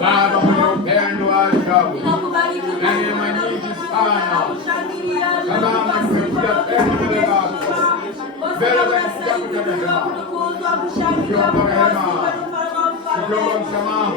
Baba mwenye upendo wa ajabu na neema nyingi sana. Tazama, tumekuja tena mbele zako, mbele za kiti chako cha rehema, tukiomba rehema, tukiomba msamaha,